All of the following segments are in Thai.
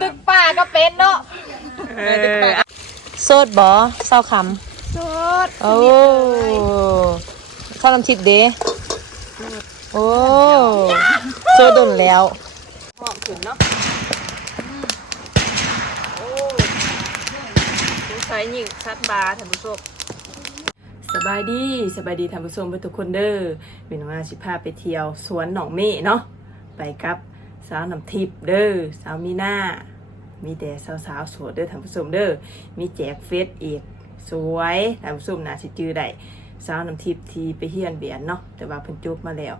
ตึกป่าก็เป็นเนาะเออโสดบ่เศร้าคสุดำโอ้ข้าวน้ำทิพย์เด้โอ้โซดนแล้วหอมขึ้นเนาะโอ้สงสัยยิ่งชัดบาท่านผู้ชมสบายดีสบายดีท่านผู้ชมทุกคนเด้อเป็นว่าสิพาไปเที่ยวสวนหนองเมฆเนาะไปกับ สาวน้ำทิพย์เด้อสาวมีหน้า มีแต่สาวๆโสดเด้อท่านผู้ชมเด้อมีแจกเฟซอีกสวยท่านผู้ชมน่าสิจือได้สาวน้ำทิพย์ที่ไปเฮียนเบียนเนาะแต่ว่าเพิ่นจบมาแล้ว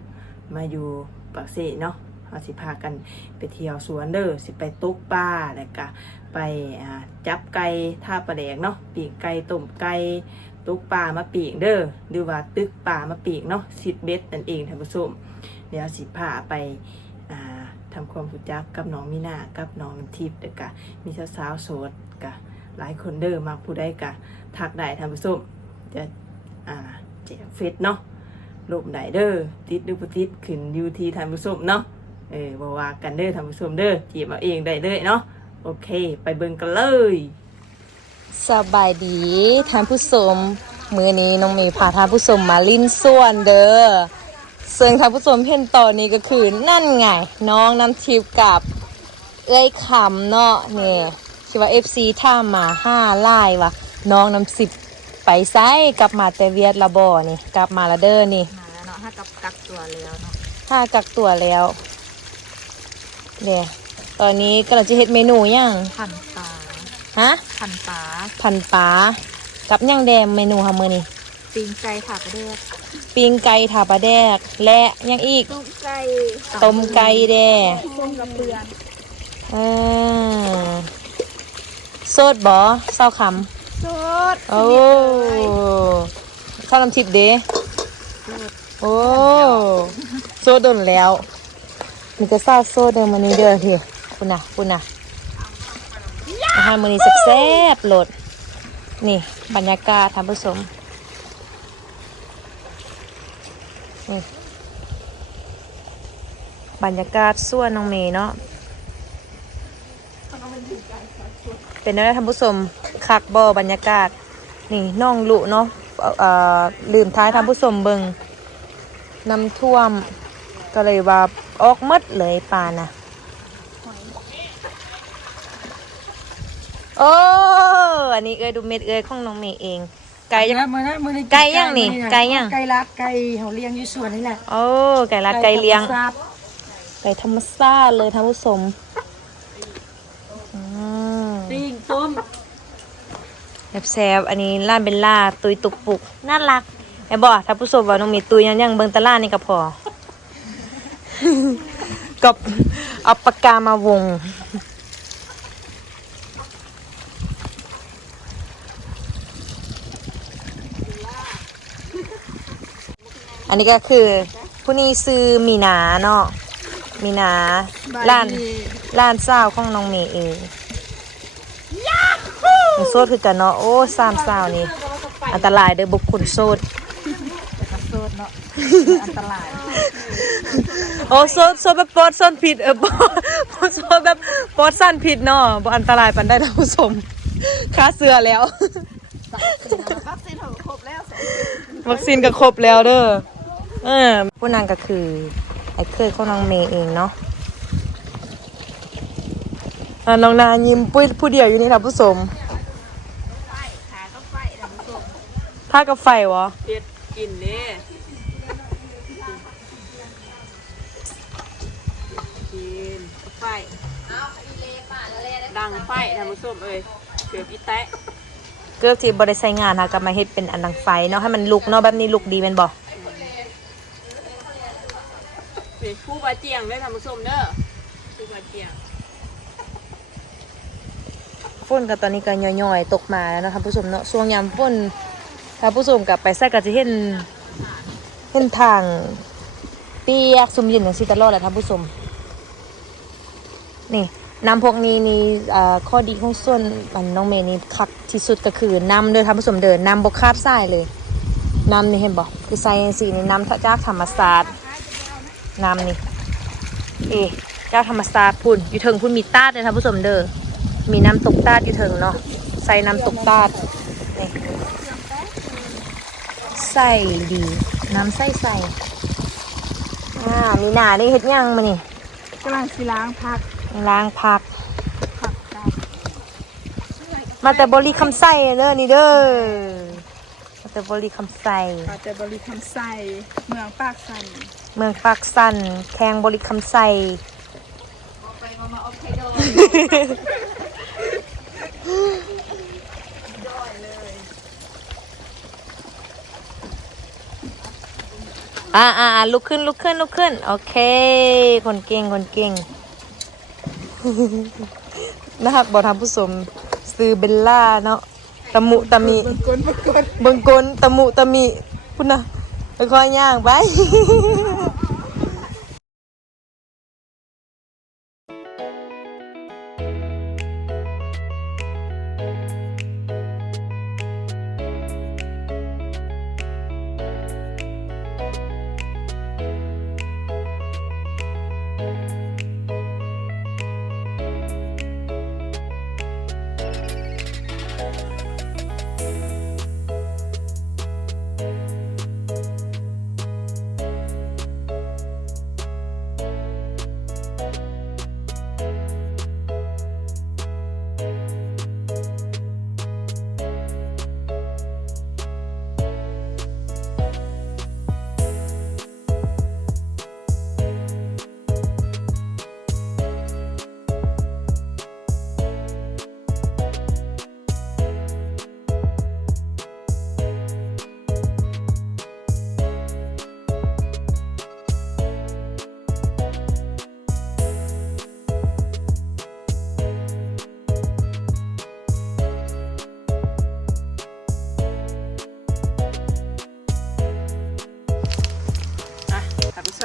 มาอยู่ปากเสเนาะเฮาสิพากันไปเที่ยวสวนเด้อสิไปตกปลาแล้วก็ไปจับไก่ท่าปลาแดกเนาะปีกไก่ต้มไก่ตุกปลามาปีกเด้อหรือว่าตึกปลามาปีกเนาะสิดเบ็ดนั่นเองท่านผู้ชมเดี๋ยวสิพาไป ทำความรู้จักกับน้องมีนากับน้องน้ำทิพย์เด้อกะมีสาวๆโสดกะหลายคนเด้อมาผู้ใดกะทักได้ท่านผู้ชมจะอ่าแจกเฟซเนาะรูปใดเด้อติดหรือบ่ติดขึ้นยูทีท่านผู้ชมเนาะเออบ่ว่ากันเด้อท่านผู้ชมเด้อจีบเอาเองได้เลยเนาะโอเค ไปเบิ่งกันเลยสบายดีท่านผู้ชมมือนี้น้องมย์พาท่านผู้ชมมาลิ้นส่วนเด้อ ซึ่งท่านผู้ชมเห็นตอนนี้ก็คือนั่นไง น้องน้ำทิพย์กับเอ้ยคำเนาะเนี่ยคิดว่า FC ท่ามาห้าไล่วะน้องน้ำสิบไปไซกลับมาแต่เวียดละบอนี่ กลับมาละเด้อนี่มาแล้วเนาะถ้ากับกักตัวแล้วเนาะห้ากักตัวแล้วเนี่ยตอนนี้กำลังจะเฮ็ดเมนูยังพันปลาฮะพันปลาพันปลากับยังแดมเมนูค่ะมือนี่ปีงไก่ค่ะประเดก ปิงไก่ถาปลาแดก และยังอีกต้มไก่ต้มไก่แดงต้มกระเพื่อนเออโสดบอเศร้าคำสุดโอ้ข้าวน้ำทิพย์เด้โอ้โซดนแล้ว มันจะซาโซเดิมมันนี้เด้อทีคุณน่ะคุณน่ะอาหารมื้อนี้แซ่บๆโหลด นี่ บรรยากาศท่านผู้ชม นี่บรรยากาศส่วนน้องเมย์เนาะเป็นได้ท่านผู้ชมคักบอบรรยากาศ นี่น้องลุเนาะลืมท้ายท่านผู้ชมเบิงน้ำท่วม ก็เลยว่าออกมดเลยปลานะโอ้ อันนี้เอ้ยดูเม็ดเอ้ยของน้องเมย์เอง ไก่ยังมื้อนั้นมื้อนี้ไก่ย่างนี่ไก่ย่าง ไก่ลัดไก่เฮาเลี้ยงอยู่สวนนี่แหละโอ้ไก่ละไก่เลี้ยง ธรรมชาติไก่ธรรมชาติเลยท่านผู้ชมอืมปิ้งต้มแซ่บๆอันนี้ร้านเบลล่าตุยตุกปุกน่ารักไอ้บอกถ้าผู้ชมว่าน้องมีตุยยังยังเบิ่งแตลาดนี่ก็พอ กับเอาปากกามาวง อันนี้ก็คือผู้นี้ซื้อมีนาเนาะมีนาร้านร้านเศร้าวของน้องเมย์เองมันโซดคือกันเนาะโอ้สามสาวนี่อันตรายเด้อบุคคลโซดโซดเนาะอันตรายโอ้โซดโซดแบบปลอดซ่อนผิดเออปลอดโซดแบบปลอดสั้นผิดเนาะบ่อันตรายปันได้ท่านผู้ชมค่าเสือแล้ววัคซีนของครบแล้ววัคซีนก็ครบแล้วเด้อ เออผู้นั้นก็คือ ไอ้เคยของน้องเมย์เองเนาะอะน้องนายิ้มปุ้ยผู้เดียวอยู่นี่ท่านผู้ชมขาก็ไฟท่านผู้ชมถ้ากับไฟวะเฮ็ดกินเด้กินไฟดังไฟท่านผู้ชมเอ้ยเกือบอีแตะเกือบที่บริใช้งานค่ะกลับมาเฮ็ดเป็นอันดังไฟเนาะให้มันลุกเนาะแบบนี้ลุกดีแมันบอก เป็ นผู้บาเจียงเด้อท่านผู้ชมเด้อผู้บาเจียงฝนก็ตอนนี้ก็ย่อยๆ ตกมาแล้วนะท่านผู้ชมเนาะช่วงยามฝนท่านผู้ชมกับไปใส่ก็จะเห็นเห็นทางเปียกซุ่มเย็นอย่างสิตลอดแหละท่านผู้ชมนี่น้ำพวกนี้นี่อ่อข้อดีของส่วนอันน้องเมย์นี่คักที่สุดก็คือน้ำเด้อท่านผู้ชมเดินน้ำบกคาบทรายเลยน้ำนี่เห็นบอกคือใส่สีนี่น้ำจากธรรมศาสตร์ น้ำนี่เอ๊ะเจ้าธรรมศาสตร์พุ่นอยู่เทิงพุ่นมีตาดเลยท่านผู้ชมเด้อมีน้ำตกตาดอยู่เทิงเนาะใส่น้ำตกตาดนี่ใส่ดี น้ำใส่ใส่อ่ามีหนาได้เฮ็ดหยังมานี่กำลังสิล้างพักล้างผักผักกาดมาแต่บริคำใส่เด้อนี่เด้อมาแต่บริคำใส่มาแต่บริคำใส่เมืองปากสัน เมืองปากสันแข่งบริคำใส่อ่าอ่าอ่าลุกขึ้นลุกขึ้นลุกขึ้น โอเค คนเก่งคนเก่งนะครับบอกทำผู้ชมซื้อเบลล่าเนาะตะมุตะมิกนปรากฏเบิ่งกลตะมุตะมิพุ่นนะค่อยๆย่างไป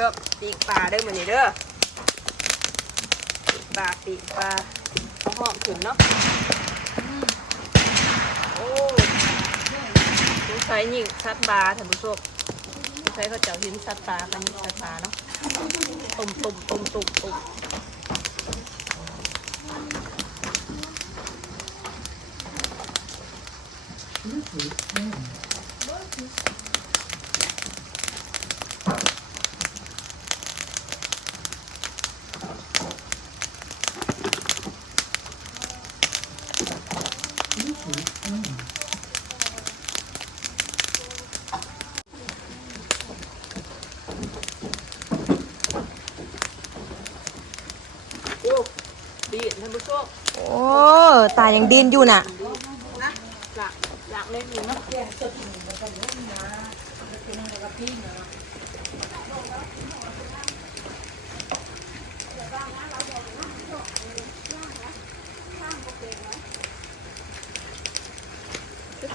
ด้อปีกปลาเด้อมื้อนี้เด้อปีกปลาปีกปลาเอาหอมขึ้นเนาะโอ้ผู้ใช้ยิงซัดปลาท่านผู้ชมผู้ใช้เขาเจ้าหินซัดปลากันซัดปลาเนาะตุ่มตุ่มตุ่มตุ่มตุ่ม โอ้ดีดท่านผู้ชม โอ้ ตายังดินอยู่น่ะหลักหลักเล่นอยู่เนาะ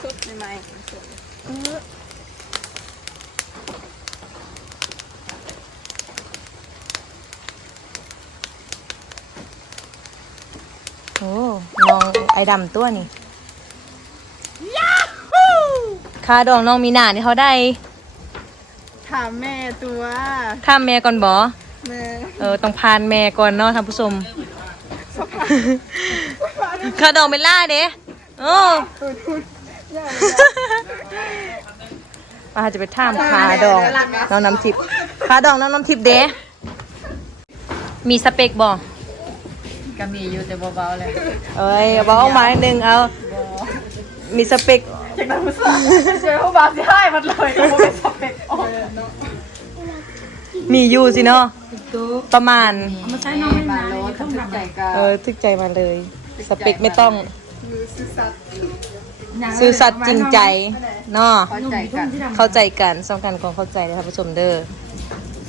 สุดใหม่ๆ โอ้น้องไอ้ ดำตัวนี่ค่าดองน้องมีหนานี่เขาได้ถามแม่ตัวข้ามแม่ก่อนบอแม่เออต้องพานแม่ก่อนเนาะท่านผู้ชมค่าดองเป็นล่าเด้โอ้ป้าจะไปท่ามคาดองน้องน้ำทิพย์คาดองน้องน้ำทิพย์เด้มีสเปกบอก็ มีอยู่แต่เบาๆเลยเอ้ยบอกออกมาหนึ่งเอา มีสเปกเจอผู้บ่าวสิให้มันเลยก็ไม่สเปกโอ้ยมีอยู่สิเนาะประมาณ มาใช้น้องไม่มาเลยต้องทำใจเออทึกใจมาเลย สเปกไม่ต้องซื้อสัตว์จริงใจเนาะเข้าใจกันเข้าใจกันสำคัญของเข้าใจเลยท่านผู้ชมเด้อ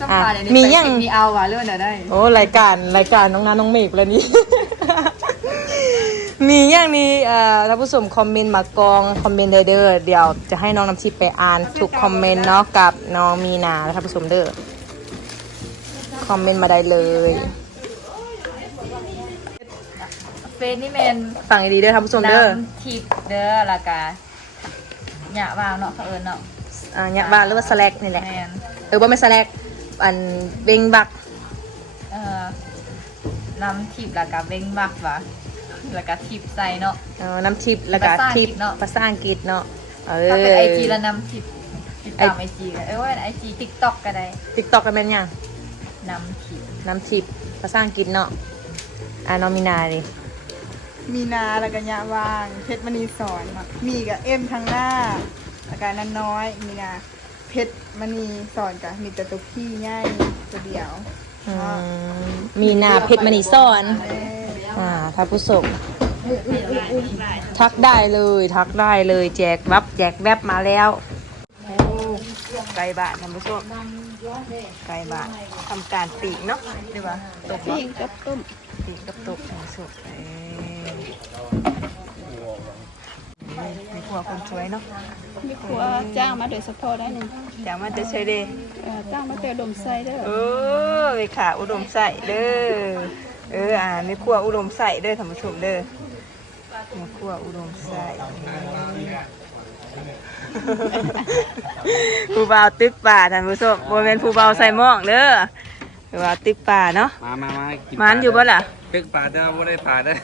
อะมียัง มีเอาว่ะเรื่องเดี๋ยวได้โอ้รายการรายการน้องน้าน้องเมฆแล้วนี่ มีอย่างนี้เอ่อท่านผู้ชมคอมเมนต์มากองคอมเมนต์ได้เด้อเดี๋ยวจะให้น้องน้ำทิพย์ไปอ่านทุกคอมเมนต์เนาะกับน้องมีนาท่านผู้ชมเด้อคอมเมนต์มาได้เลยเฟซนี่แมนฟังให้ดีเด้อท่านผู้ชมเด้อน้ำทิพย์เด้อละกาหยะวาวเนาะเขาเอิญเนาะอ่าเนี่ยบ้านหรือว่าสแลกนี่แหละแมนเออว่าไม่สแลก อันเบงบัก เอ่อน้ำทิพย์แล้วก็เบ้งบักวะแล้วก็ทิพย์ใส่เนาะ เออน้ำทิพย์แล้วก็ภาษาอังกฤทิษพย์เนาะภาษาอังกฤษเนาะ เออถ้าเป็นไอจีแล้วน้ำทิพย์ติดตามไอจีเอ้ยว่าไอจีติ๊กต็อกก็ได้ติ๊กต็อกกันเป็นยังน้ำทิพย์น้ำทิพย์ภาษาอังกฤษเนาะ อ่าน้องมีนาดิมีนาแล้วก็ยะวางเพชรมณีสอนมีกับเอ็มทางหน้าแล้วก็นันน้อย มีนา เพชรมณีสอนกับมีแต่ตัวพี่ง่ายตัวเดียวอืมมีนาเพชรมณีสอนเอ้ยอ่าท่านผู้ชมทักได้เลย ทักได้เลยแจกวับแจกแวบมาแล้วไก่บาทท่านผู้ชมไก่บาททำการปีกเนาะหรือว่าตกปีกกับต้มปีกกับตกท่านผู้ชมเอ้ยมีครัวคน สวยเนาะมีครัวจ้างมาโดยเฉพาะได้หนึ่งอยากมาจะใช้เด้เอ่อจ้างมาเจอดมไส้เด้อเออไปขาอุดมใส่เด้อเอออ่ามีครัวอุดมใส่เด้อท่านผู้ชมเด้อมีครัวอุดมใส่ผู้บ่าวตึกป่าท่านผู้ชมบ่แม่นผู้บ่าวใส่หม้องเด้อผู้บ่าวตึกป่าเนาะมามามากิมันอยู่บ่ล่ะ ตึกป่าเด้อบ่ได้ป่าเด้อ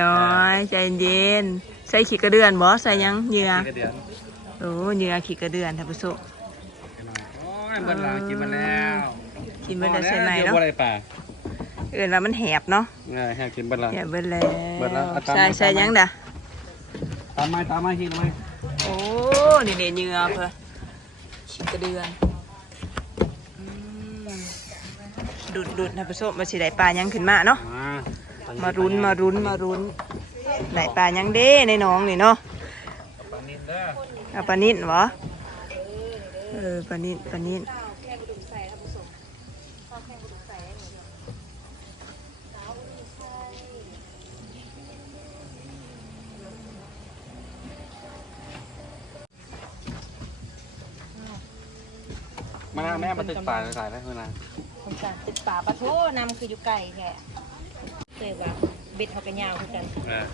น้อยใจเย็น ใส่ขี้กระเดือนบ่ใส่หยังเหยื่อกินกระเดือนโอ้เหยื่อขี้กระเดือนท่านผู้ชม โอ้ยเบิ่นหลังกินมาแล้วกินบ่ได้ใส่ไหนเดี๋ยวเนาะบ่ได้ป่าเอิ้นว่ามันแหบเนาะเออให้กินเบิ่นหลังแหบเบิดแล้เบิดแล้ววเอาตามใส่มา ใส่หยังด่ะตามไม้ตามไม้หินไม้โอ้นี่เดเหยื่อเพื่อขี้กระเดือนอืมดุดดุดท่านผู้ชมมาสิได้ปลาหยังขึ้นมาเนาะ มามารุนมารุนมารุน ได้ปลาหยังเด้ในหน้องนี่เนาะปลานิดเด้อเอาปลานิ่นเหรอเออปลานิ่นปลานิ่นมาแล้วแม่มาตึกป่าหลายๆแล้วเพิ่นน่ะผมสั่งติดป่าปะโทนำคืออยู่ไก่แค่เคยว่าเบ็ดเขากันยาวคือกัน เออ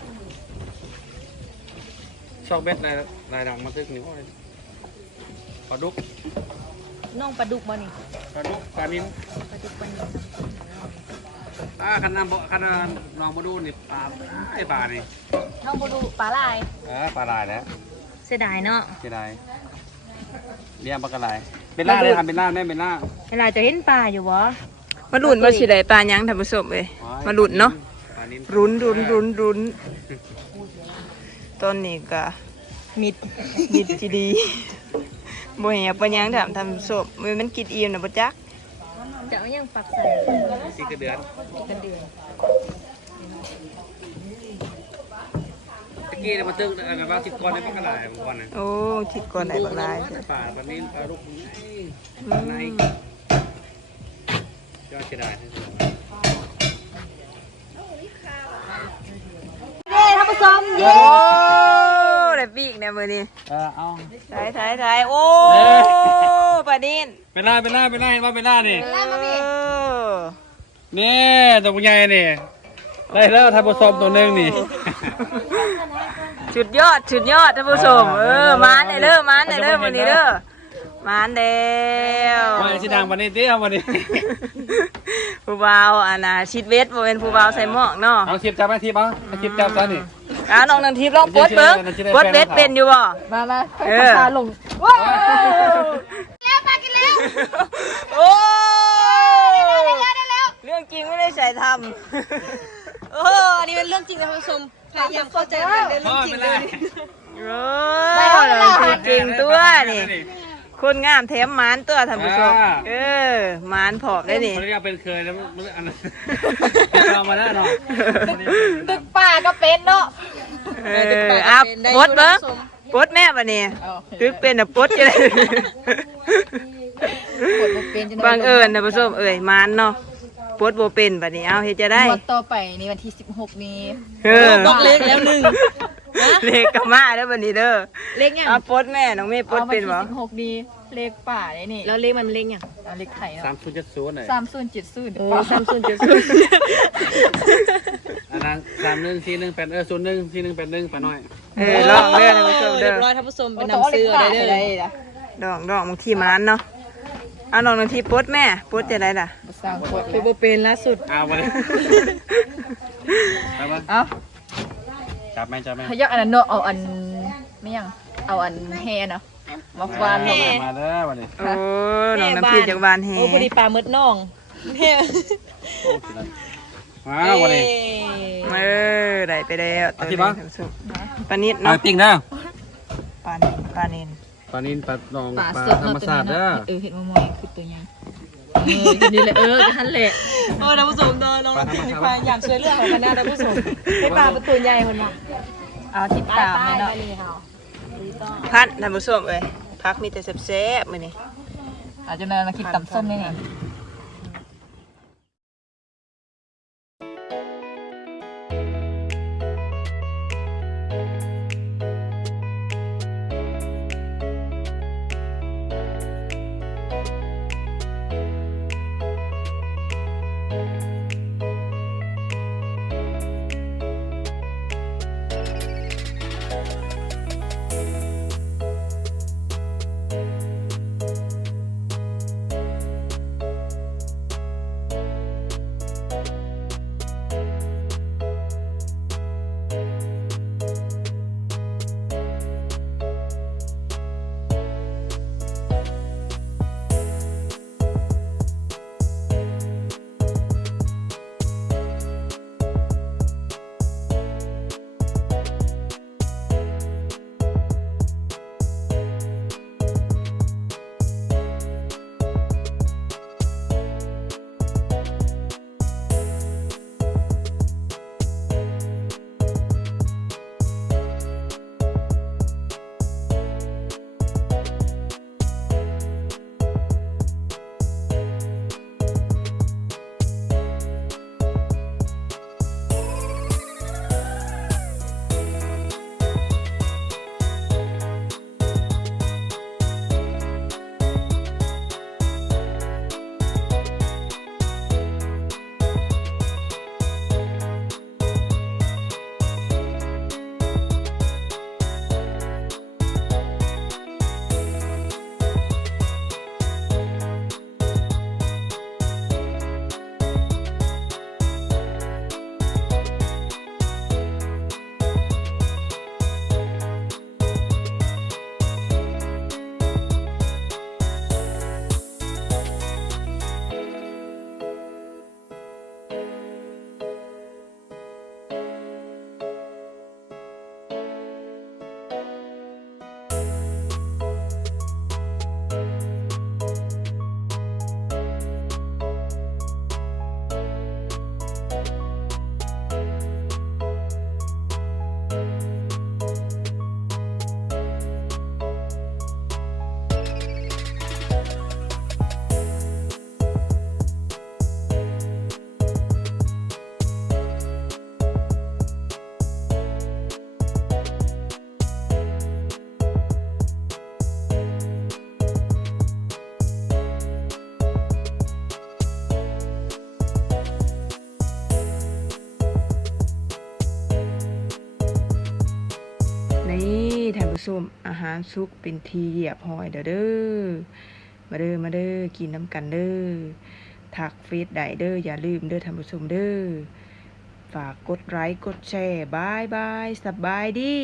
ชอกเบ็ดลายลายดังมาตึกนิ้วเลยปลาดุกน้องปลาดุกบ่นี่ปลาดุกปลานิ้วปลาดุกปลานิลอ่าคันน้ำบ่คันน้ำลองมาดูนี่ปลาไอ้ปลานี่น้องปลาดุกปลาลายเออปลาลายแล้วเสียดายเนาะเสียดายเลี้ยงปลากระไรเป็นล่าเลยทำเป็นล่าแม่เป็นล่าเวลาจะเห็นปลาอยู่บ่มาลุ้นว่าสิได้ปลาหยังท่านผู้ชมเอ้ยมาลุ้นเนาะปลานิ้นรุนรุนรุนรุน ต้นนี้ก็มิดดิดจีดีบ่เห็นปลาหยังถามท่านผู้ชมมือมันกินอิ่มนะบ่จักจะเอายังปักใส่สี่กระเดือนกันเดือนตะกี้เนี่ยมาตึ้งอันนั้นว่าสิบก้อนได้ปลากระไรบางก้อนน่ะโอ้คิดก่อนได้บักหลายปลาปลานิ้นปลาลูกปลาในยอดเสียดายโอ้ได้ปีกเนี่ย มื้อนี้เออเอาถ่ายถ่ายถ่ายโอ้ปลาดินเป็นล่าเป็นล่าเป็นล่าเห็นว่าเป็นล่านี่เออนี่ตัวใหญ่นี่ได้แล้วทำผสมตัวหนึงนี่สุดยอดสุดยอดท่านผู้ชมเออมานได้เด้อมานได้เด้อมื้อนี้เด้อมานเด้วมาสิดังวันนี้เตี้ยวันนี้ผู้บ่าวอันน่ะชิดเวทบ่เป็นผู้บ่าวใส่หมวกเนาะเอาชิปจับไหมทิปเอาเอาชิปจับซะนี่ อ่าน้องนันทิพย์ลองโพสต์เบิ่งจะได้โพสต์เวทเป็นอยู่บ่มามาเออพาลงแล้วมากินแล้วโอ้เรื่องจริงไม่ได้ใส่ทำเอออันนี้เป็นเรื่องจริงนะท่านผู้ชมพยายามเข้าใจเป็นเรื่องพ่อจริเป็งนเลไรยโอ้เรื่องจริงตัวนี่ คนงามแถมหมานตัวท่านผู้ชมเออหมานผอมได้นี่ เขาเรียกเป็นเคยแล้วมันอันนั้นเอามาแล้วเนาะตึกป่าก็เป็นเนาะ เอออะโพสต์เบิ่งโพสต์แม่ปะนี่ตึกเป็นอะโพสต์จะได้บังเอิญนะผู้ชมเอ่ยหมานเนาะโพสต์บ่เป็นปะนี่เอาเฮ็ดจะได้ งวดต่อไปในวันที่ 16 นี้เออ บอกเลขแล้วหนึ่ง เลขก็มาแล้วบัดนี้เด้อเลขยังเอาโพสต์แม่น้องเมย์โพสเอาต์วันเป็นที่บ่16นี้เลขป่าได้นี่แล้วเลขมันเลขยังเอาเลขไทยสาเนาะมศูนย์เจ็ดศูนย์เลยสามศูนย์เจ็ดศูนย์โอ้สามศูนย์เจ็ดศูนย์อันนั้นสามหนึ่งสี่หนึ่งแปดเออศูนย์หนึ่งสี่หนึ่งแปดหนึ่งไปหน่อยเออลองเด้อท่านผู้ชมเรีเด้ยบร้ออยท่านผู้ชมเป็นนำซื้อได้เลยดอกดอกบางทีหมานเนาะเอาน้องนาทีปลดแม่ปลดจะได้ล่ะสร้างกดไปบ่เป็นล่าสุดเอาไปเลยไปบ้างเอ้า จับไหมจับไหมเขาอยากอันนั้นเนาะเอาอันไม่ยังเอาอันแฮเนาะมาฟานลงมาเด้อวันนี้โอ้น้องน้ำทิพย์จากบานแฮโอ้พอดีปลาหมดน่องเฮ้มาวันนี้เออได้ไปแล้วตัวเอาที่นี้บ้างท่านผู้ชมปลานิดเอาเนาะปิ้งเด้อปลานินปลานินปลานินปลาหนองป่าปลาสดธรรมเนาะตัวชาตินี้เด้อเนาะเออเห็ดมะม่วงคือตัวใหญ่ เอออยู่นี่แหละเออก็ทันแหละโอ้ท่านผู้ชมเด้อน้องทีมีความอยากช่วยเหลือของคณะท่านผู้ชมไปปลาประตูใหญ่คนมาเอาที่ตามเลยเนาะพันท่านผู้ชมเอ้ยพักมีแต่แซ่บๆมื้อนี้อาจจะมาคิดต่ำส้มนี่นี่นี่ารซุกเป็นทีเหยียบหอยเด้อเด้อมาเด้อมาเด้อกินน้ำกันเด้อถักเฟซไดเด้ออย่าลืมเด้อท่านผู้ชมเด้อฝากกดไลค์กดแชร์บายบายสบายดี